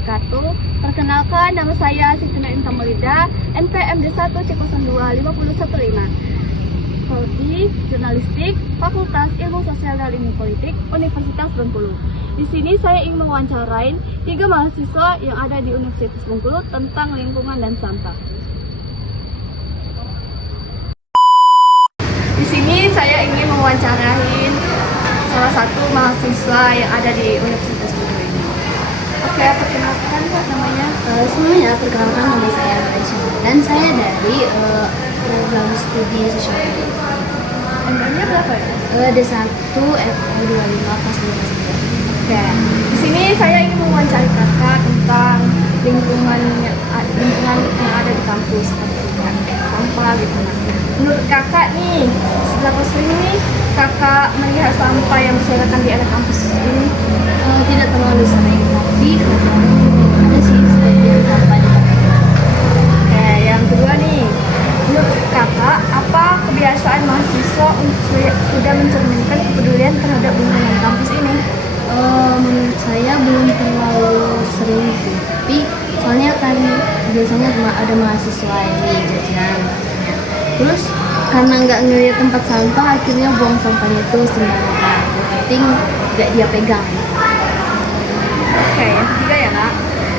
wabarakatuh. Perkenalkan, nama saya Siti Intan Melida, NPM D1 C02 5015. Prodi Jurnalistik, Fakultas Ilmu Sosial dan Ilmu Politik, Universitas Bengkulu. Di sini saya ingin mewawancarai 3 mahasiswa yang ada di Universitas Bengkulu tentang lingkungan dan sampah. Di sini saya ingin mewawancarai salah satu mahasiswa yang ada di Universitas Bengkulu ini. Oke, perkenalkan Kak namanya. Semuanya, perkenalkan nama saya Aisyah dan saya dari program studi sosiologi. Nomornya berapa ya? D1 FO25 kelas 12. Oke, di sini saya ingin mewawancarai kakak tentang lingkungan yang ada di kampus, seperti sampah gitu. Menurut kakak nih, seberapa sering nih kakak melihat sampah yang berserakan di area kampus ini? Tidak terlalu sering, tapi ada sih sebagian sampah di kampus. Oke, yang kedua nih, menurut kakak apa kebiasaan mahasiswa sudah mencerminkan kepedulian terhadap lingkungan kampus ini? Menurut saya belum terlalu sering sih, tapi soalnya kan biasanya ada mahasiswa ini jajan misalnya. Terus karena nggak ngeliat tempat sampah, akhirnya buang sampahnya itu sembarangan. Yang penting nggak dia pegang. Oke, yang ketiga ya kak,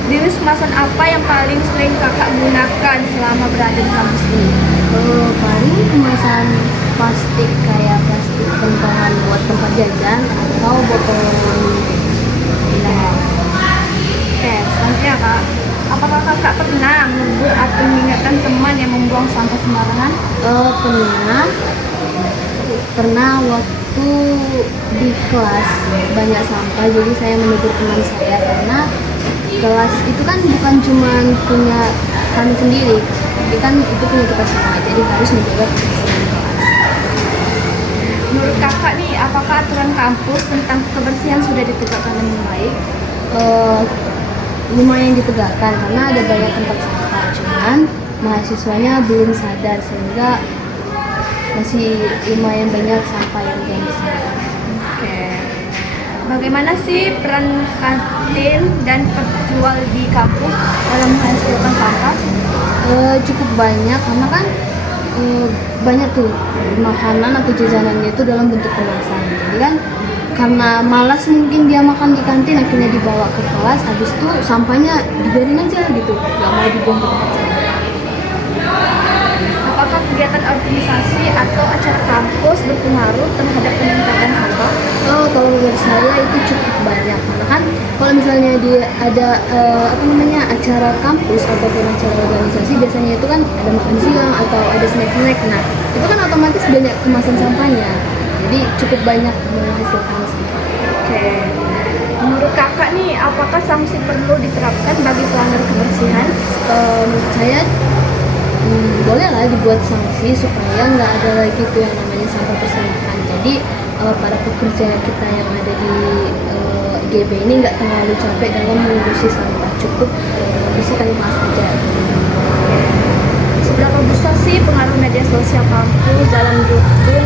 jenis kemasan apa yang paling sering kakak gunakan selama berada di kampus ini? Paling kemasan plastik kayak plastik kentongan buat tempat jajan atau botol minum. Oke, selanjutnya kak, apakah kakak pernah menegur atau mengingatkan teman yang membuang sampah sembarangan? Pernah waktu di kelas banyak sampah, jadi saya menegur teman saya karena kelas itu kan bukan cuma punya kami sendiri, tapi kan itu punya kita semua, jadi harus menjaga kebersihan kelas. Menurut kakak nih, apakah aturan kampus tentang kebersihan sudah ditegakkan dengan baik? Lumayan ditegakkan karena ada banyak tempat sampah, cuman mahasiswanya belum sadar sehingga masih lumayan banyak sampah yang belum disadar. Oke, bagaimana sih peran kantin dan penjual di kampus dalam menghasilkan sampah? Cukup banyak karena kan banyak tuh makanan atau jajanannya itu dalam bentuk kemasan. Jadi kan karena malas mungkin dia makan di kantin, akhirnya dibawa ke kelas, habis itu sampahnya dibiarin aja gitu, nggak mau dibuang ke tempat sampah. Apakah kegiatan organisasi atau acara kampus berpengaruh terhadap peningkatan sampah? Kalau menurut saya itu cukup banyak karena kan kalau misalnya dia ada acara kampus ataupun acara organisasi, biasanya itu kan ada makan siang atau ada snack-snack. Nah itu kan otomatis banyak kemasan sampahnya, jadi cukup banyak menghasilkan sampah. Oke, menurut kakak nih, apakah sanksi perlu diterapkan bagi pelanggar kebersihan? Menurut saya bolehlah dibuat sanksi supaya nggak ada lagi tuh yang namanya sampah berserakan. Jadi para pekerja kita yang ada di IGB ini nggak terlalu capek dalam mengurusi sampah, cukup bersihkan kelas aja. Seberapa besar sih pengaruh media sosial kampus dalam mendukung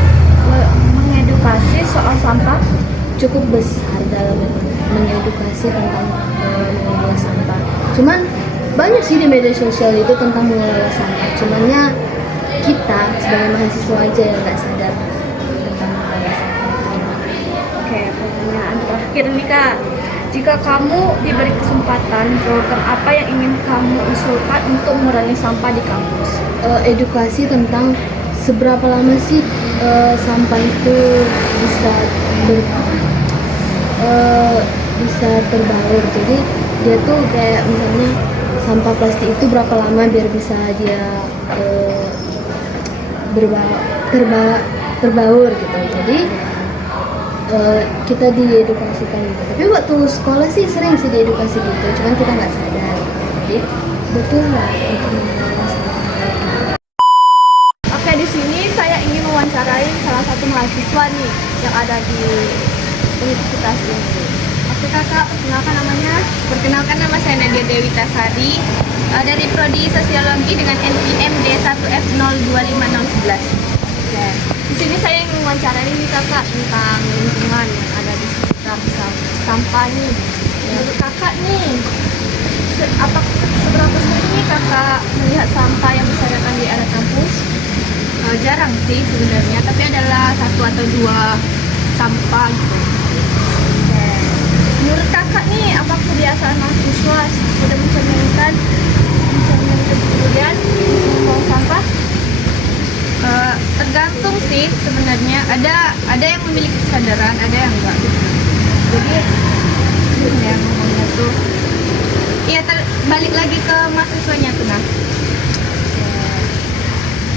mengedukasi soal sampah? Cukup besar dalam mengedukasi tentang mengelola sampah. Cuman banyak sih di media sosial itu tentang mengelola sampah. Cumannya kita sebagai mahasiswa aja yang nggak sadar tentang mengelola sampah. Oke, pertanyaan terakhir nih kak, jika kamu diberi kesempatan, program apa yang ingin kamu usulkan untuk mengurangi sampah di kampus? Edukasi tentang seberapa lama sih sampah itu bisa terbaur. Jadi dia tuh kayak misalnya sampah plastik itu berapa lama biar bisa dia terbaur gitu. Jadi kita diedukasikan gitu. Tapi waktu sekolah sih sering sih diedukasi gitu, cuman kita nggak sadar. Jadi betul lah untuk mengelola sampah. Oke, di sini saya ingin mewawancarai salah satu mahasiswa nih yang ada di Universitas ini. Oke kakak, perkenalkan namanya. Perkenalkan, nama saya Nadia Dewi Tasari dari Prodi Sosiologi dengan NPM D1 F025011. Oke, di sini saya ingin mewawancarai nih kakak tentang lingkungan yang ada di sekitar sampah nih. Menurut kakak nih, Seberapa sering nih kakak melihat sampah yang berserakan di area kampus? Jarang sih sebenarnya, tapi adalah 1 atau 2 sampah gitu. Menurut kakak nih, apa kebiasaan mahasiswa sudah mencerminkan kemudian membuang sampah? Tergantung sih sebenarnya. Ada yang memiliki kesadaran, ada yang enggak gitu. Jadi gimana ya ngomongnya tuh, ya balik lagi ke mahasiswanya tuh. Nah,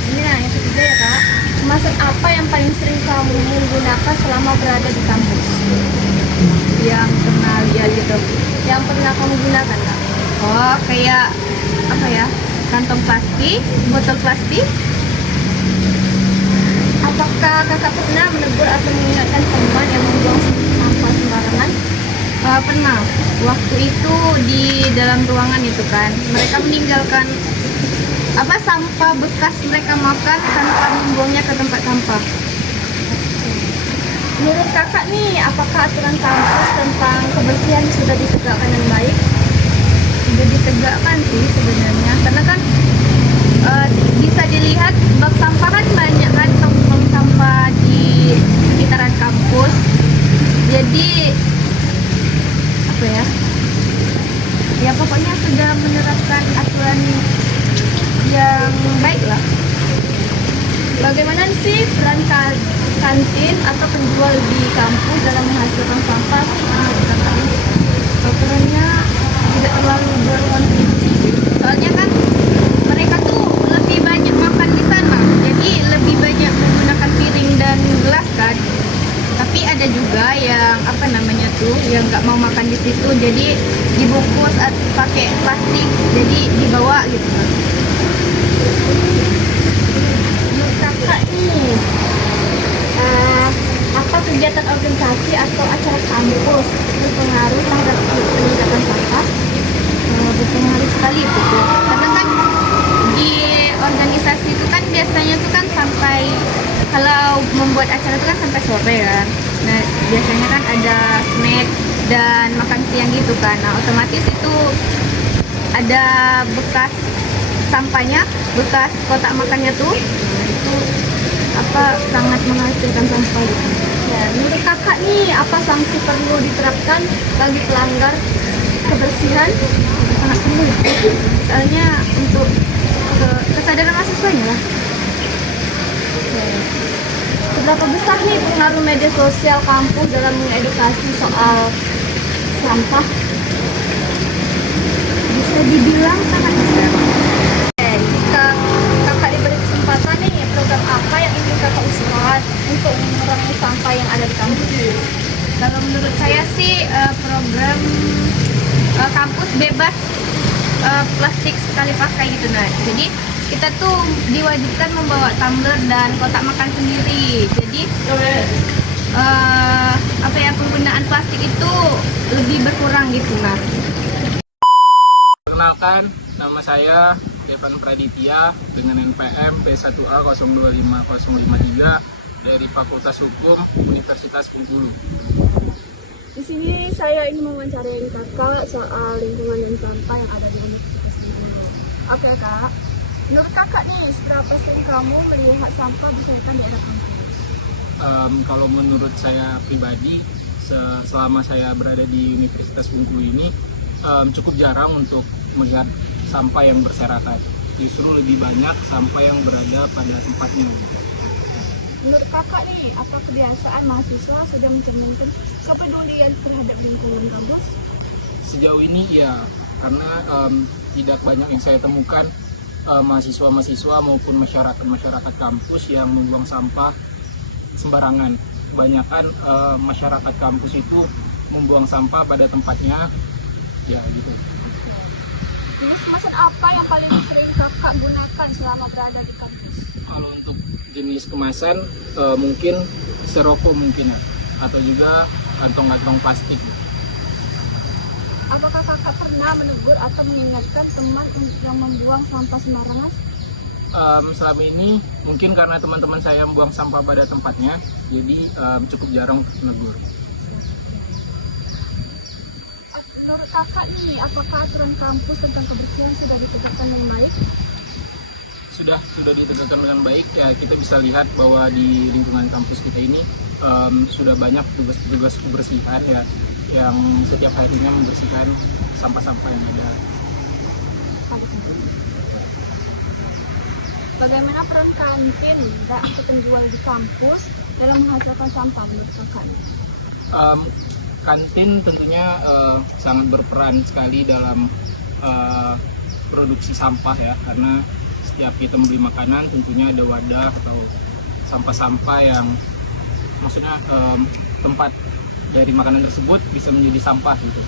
Ini nah yang ketiga ya kak, kemasan apa yang paling sering kamu menggunakan selama berada di kampus? yang pernah lihat gitu. Yang pernah kamu gunakan kak? Oh, kayak apa ya, kantong plastik, botol plastik. Apakah kakak pernah menegur atau mengingatkan teman yang membuang sampah sembarangan? Pernah, waktu itu di dalam ruangan itu kan, mereka meninggalkan sampah bekas mereka makan tanpa membuangnya ke tempat sampah. Menurut kakak nih, apakah aturan kampus tentang kebersihan sudah ditegakkan dengan baik? Sudah ditegakkan sih sebenarnya, karena kan bisa dilihat bak sampah kan banyak kan, tong sampah di sekitaran kampus. Jadi apa ya pokoknya sudah menerapkan aturan yang baik lah. Bagaimana sih peran kantin atau penjual di kampus dalam menghasilkan sampah? Menurut kakak ini? Perannya tidak terlalu berkontribusi sih. Soalnya kan mereka tuh lebih banyak makan di sana, jadi lebih banyak menggunakan piring dan gelas kan. Tapi ada juga yang yang nggak mau makan di situ, jadi dibungkus pakai plastik, jadi dibawa gitu kan. Menurut kakak nih, apa kegiatan organisasi atau acara kampus berpengaruh terhadap peningkatan sampah? Berpengaruh sekali itu tuh. Karena kan di organisasi itu kan biasanya tuh kan sampai, kalau membuat acara itu kan sampai sore kan. Nah biasanya kan ada snack dan makan siang gitu kan. Nah otomatis itu ada bekas sampahnya, bekas kotak makannya tuh. Nah, itu sangat menghasilkan sampah gitu. Ya, menurut kakak nih, apa sanksi perlu diterapkan bagi pelanggar kebersihan? Sangat perlu ya. Soalnya untuk kesadaran mahasiswanya lah. Seberapa besar nih pengaruh media sosial kampus dalam mengedukasi soal sampah? Bisa dibilang sangat besar. Jika kakak diberi kesempatan nih, program apa yang ingin kakak usulkan untuk mengurangi sampah yang ada di kampus? Kalau menurut saya sih program kampus bebas plastik sekali pakai gitu. Nah, jadi kita tuh diwajibkan membawa tumbler dan kotak makan sendiri. Jadi penggunaan plastik itu lebih berkurang gitu. Nah, perkenalkan, nama saya Devan Praditya dengan NPM P1A 025053 dari Fakultas Hukum Universitas Bengkulu. Di sini saya ingin mewawancarai kakak soal lingkungan dan sampah yang ada di Universitas Bengkulu. Oke kak, menurut kakak nih, seberapa sering kamu melihat sampah berserakan di area kampus? Kalau menurut saya pribadi, selama saya berada di Universitas Bengkulu ini, cukup jarang untuk melihat sampah yang berserakan. Justru lebih banyak sampah yang berada pada tempatnya. Menurut kakak nih, apa kebiasaan mahasiswa sudah mencerminkan kepedulian terhadap lingkungan kampus? Sejauh ini ya, karena tidak banyak yang saya temukan mahasiswa-mahasiswa maupun masyarakat kampus yang membuang sampah sembarangan. Kebanyakan masyarakat kampus itu membuang sampah pada tempatnya, ya gitu. Jenis kemasan apa yang paling sering kakak gunakan selama berada di kampus? Kalau untuk jenis kemasan mungkin styrofoam mungkin, atau juga kantong-kantong plastik. Apakah kakak pernah menegur atau mengingatkan teman yang membuang sampah sembarangan? Selama ini mungkin karena teman-teman saya membuang sampah pada tempatnya, jadi cukup jarang menegur. Menurut kakak nih, apakah aturan kampus tentang kebersihan sudah ditegakkan dengan baik? Sudah ditegakkan dengan baik. Ya, kita bisa lihat bahwa di lingkungan kampus kita ini sudah banyak tugas kebersihan ya, yang setiap harinya membersihkan sampah-sampah yang ada. Bagaimana peran kantin dan penjual di kampus dalam menghasilkan sampah menurut kakak? Kantin tentunya sangat berperan sekali dalam produksi sampah ya, karena setiap kita membeli makanan tentunya ada wadah atau sampah-sampah yang maksudnya tempat dari makanan tersebut bisa menjadi sampah gitu.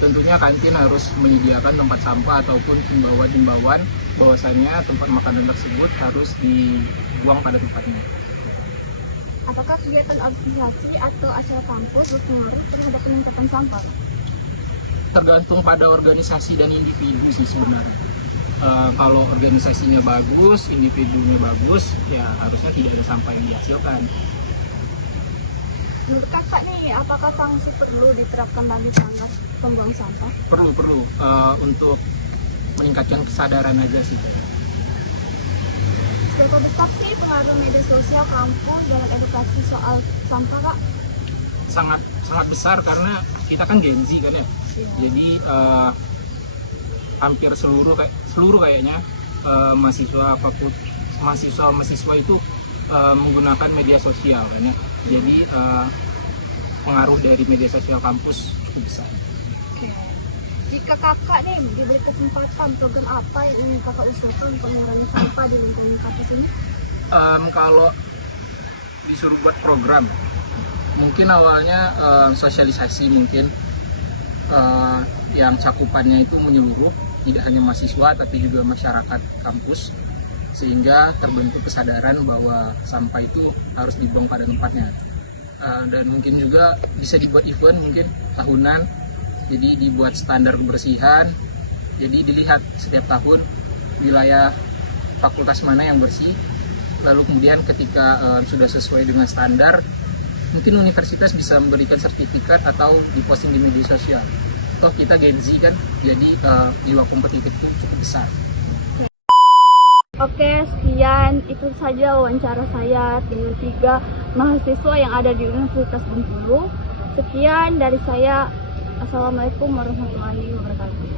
Tentunya kantin harus menyediakan tempat sampah ataupun himbauan bahwasanya tempat makanan tersebut harus dibuang pada tempatnya. Apakah kegiatan organisasi atau acara kampus berpengaruh terhadap peningkatan sampah? Tergantung pada organisasi dan individu sih sebenarnya. Kalau organisasinya bagus, individunya bagus, ya harusnya tidak ada sampah yang dihasilkan. Menurut kakak nih, apakah sanksi perlu diterapkan bagi sana pembuang sampah? Perlu untuk meningkatkan kesadaran aja sih. Seberapa besar sih pengaruh media sosial kampus dalam edukasi soal sampah, Kak? Sangat besar karena kita kan Gen Z kan ya. Jadi hampir seluruh kayaknya mahasiswa itu menggunakan media sosial ya. Jadi pengaruh dari media sosial kampus cukup besar. Jika kakak nih diberi kesempatan, program apa yang ingin kakak usulkan untuk mengurangi sampah di lingkungan kampus ini? Kalau disuruh buat program, mungkin awalnya sosialisasi mungkin yang cakupannya itu menyeluruh, tidak hanya mahasiswa tapi juga masyarakat kampus, sehingga terbentuk kesadaran bahwa sampah itu harus dibuang pada tempatnya. Dan mungkin juga bisa dibuat event mungkin tahunan, jadi dibuat standar kebersihan, jadi dilihat setiap tahun wilayah fakultas mana yang bersih, lalu kemudian ketika sudah sesuai dengan standar, mungkin universitas bisa memberikan sertifikat atau diposting di media sosial. Toh kita Gen Z kan, jadi jiwa kompetitif itu cukup besar. Oke, sekian itu saja wawancara saya dengan 3 mahasiswa yang ada di Universitas Bengkulu. Sekian dari saya. Assalamualaikum warahmatullahi wabarakatuh.